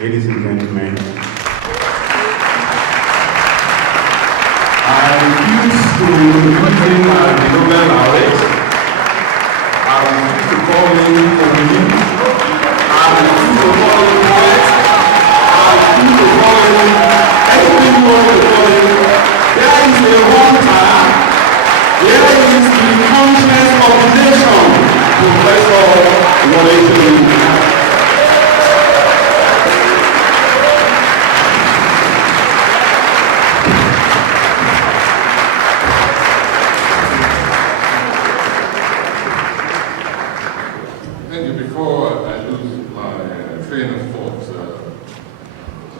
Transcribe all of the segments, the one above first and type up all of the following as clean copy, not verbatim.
Ladies and gentlemen, I refuse to using the Nobel laureate. I refuse to call him Omni. I refuse to call him poet. I refuse to call him anything you want to call him. There is a hunter. There is the conscience of the nation, Professor Wole.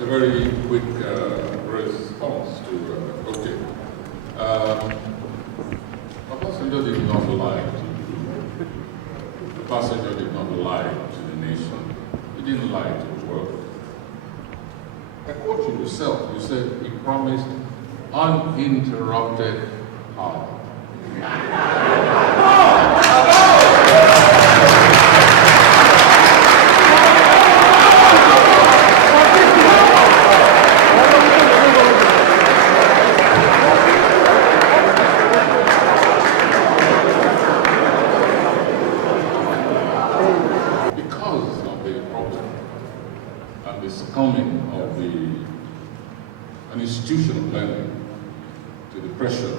A very quick response to the passenger did not lie to you. The passenger did not lie to the nation. He didn't lie to the world. I quote you yourself. You said he promised uninterrupted power. And the succumbing of an institutional blending to the pressure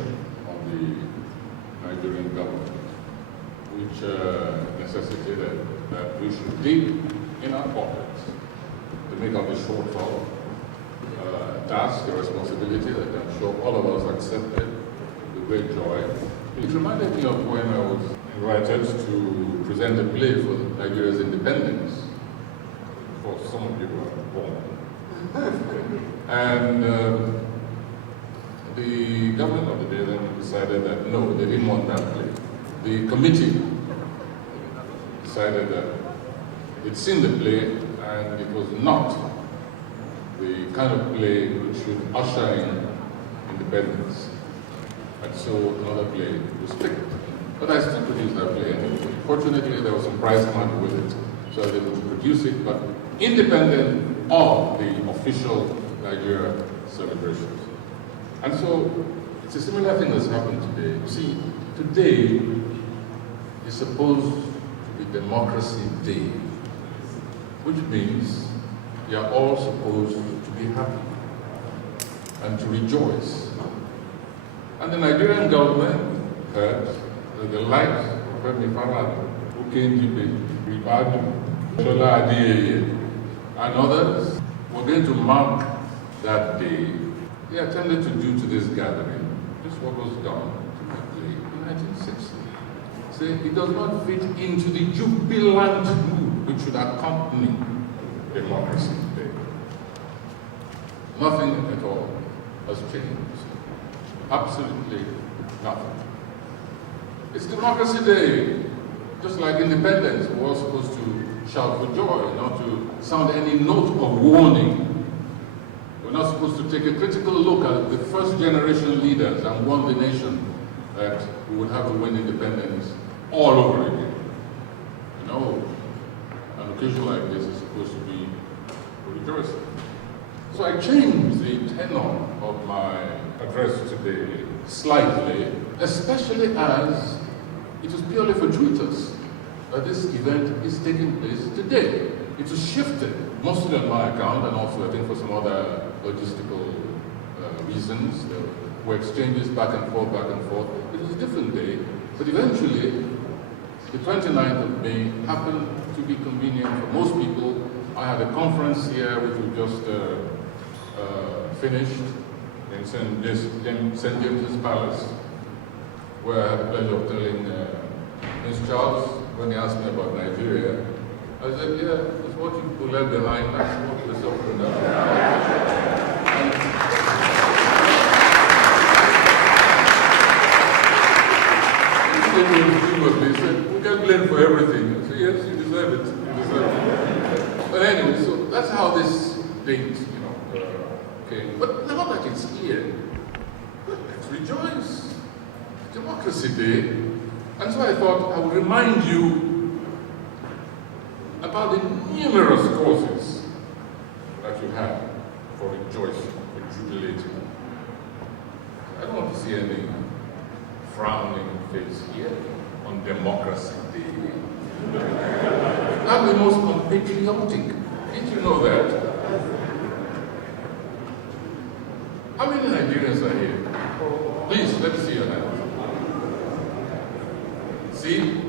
of the Nigerian government, which necessitated that we should dig in our pockets to make up the shortfall, task, a responsibility that I'm sure all of us accepted with great joy. It reminded me of when I was invited to present a play for Nigeria's independence. Of course, some of you were born. And the government of the day then decided that no, they didn't want that play. The committee decided that they'd seen the play and it was not the kind of play which should usher in independence. And so another play was picked. But I still produced that play anyway. Fortunately, there was some prize money with it, so I was able to produce it, but independent of the official Nigeria celebrations. And so it's a similar thing that's happened today. You see, today is supposed to be Democracy Day, which means we are all supposed to be happy and to rejoice. And the Nigerian government heard that the likes of Femi Falana, Ukenjibe, Ribadu, Shola Adeyeye, and others were going to mark that day. They attended to do to this gathering just what was done to my play in 1960. Say, it does not fit into the jubilant mood which should accompany Democracy Day. Nothing at all has changed. Absolutely nothing. It's Democracy Day. Just like independence, we're all supposed to shout for joy, not to sound any note of warning. We're not supposed to take a critical look at the first generation leaders and warn the nation that we would have to win independence all over again. You know, an occasion like this is supposed to be rejoicing. So I changed the tenor of my address today slightly, especially as it was purely fortuitous that this event is taking place today. It was shifted, mostly on my account, and also I think for some other logistical reasons. There were exchanges back and forth. It was a different day, but eventually, the 29th of May happened to be convenient for most people. I had a conference here which we just finished in St. James's Palace, where I had the pleasure of telling Prince Charles, when he asked me about Nigeria, I said, yeah, it's what you people left behind, that's what we're suffering now. He said, we get blamed for everything. I said, yes, you deserve it. You deserve it. But anyway, so that's how this date, came. But now that it's here, let's rejoice. Democracy Day. And so I thought I would remind you about the numerous causes that you have for rejoicing, for jubilating. I don't want to see any frowning face here on Democracy Day. That's the most unpatriotic. Didn't you know that? How many Nigerians are here? Please, let me see your hand. See?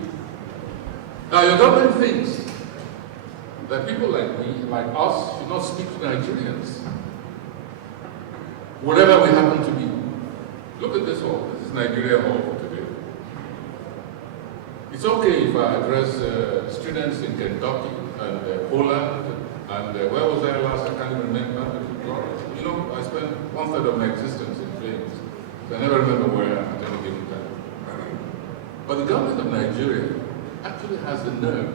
Now your government thinks that people like me, like us, should not speak to Nigerians. Whatever we happen to be. Look at this hall. This is Nigeria Hall for today. It's okay if I address students in Kentucky and Poland and where was I last? I can't remember. You know, I spent 1/3 of my existence in flames. So I never remember where at any given time. But the government of Nigeria actually has the nerve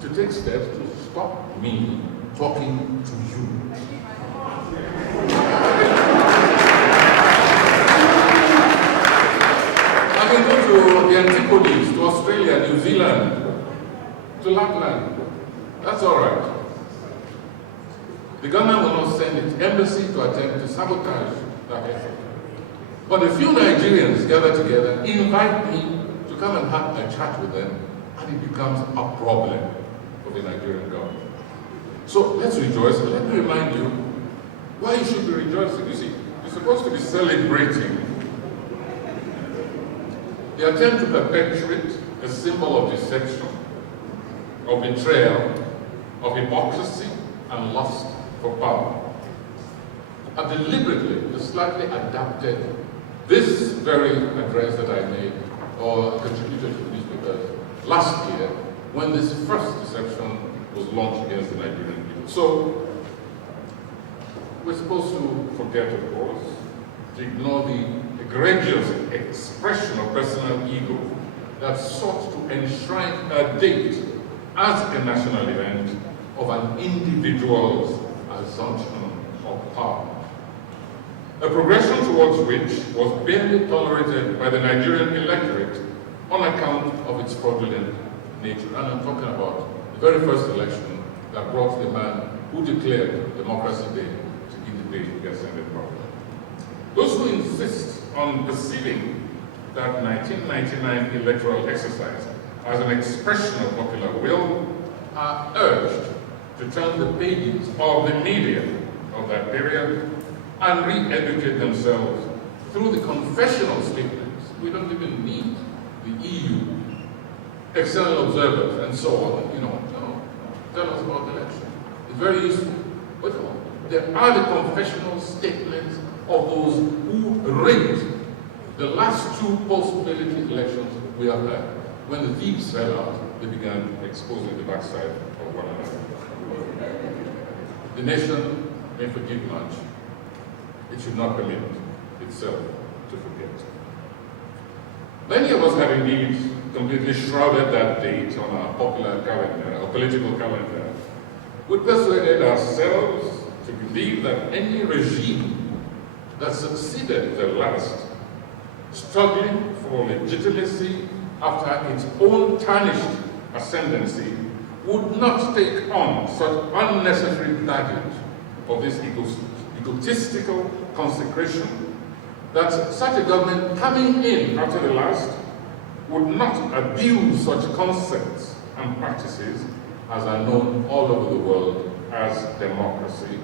to take steps to stop me talking to you. I can go to the Antipodes, to Australia, New Zealand, to Lapland. That's all right. The government will not send its embassy to attempt to sabotage that effort. But a few Nigerians gather together, invite me to come and have a chat with them, and it becomes a problem for the Nigerian government. So let's rejoice, but let me remind you why you should be rejoicing. You see, you're supposed to be celebrating the attempt to perpetuate a symbol of deception, of betrayal, of hypocrisy, and lust for power. I've deliberately, slightly adapted this very address that I made or contributed to the newspapers last year when this first deception was launched against the Nigerian people. So we're supposed to forget, of course, to ignore the egregious expression of personal ego that sought to enshrine a date as a national event of an individual's assumption of power. A progression towards which was barely tolerated by the Nigerian electorate on account of its fraudulent nature. And I'm talking about the very first election that brought the man who declared Democracy Day to be the day he gets Senate power. Those who insist on perceiving that 1999 electoral exercise as an expression of popular will are urged to turn the pages of the media of that period and re-educate themselves through the confessional statements. We don't even need the EU, external observers, and so on. You know, no, tell us about the election. It's very useful. But no, there are the confessional statements of those who rigged the last two post-military elections we have had. When the thieves fell out, they began exposing the backside of one another. The nation may forgive much. It should not permit itself to forget. Many of us have indeed completely shrouded that date on our popular calendar, our political calendar. We persuaded ourselves to believe that any regime that succeeded the last, struggling for legitimacy after its own tarnished ascendancy, would not take on such unnecessary baggage of this egotistical consecration, that such a government coming in after the last would not abuse such concepts and practices as are known all over the world as democracy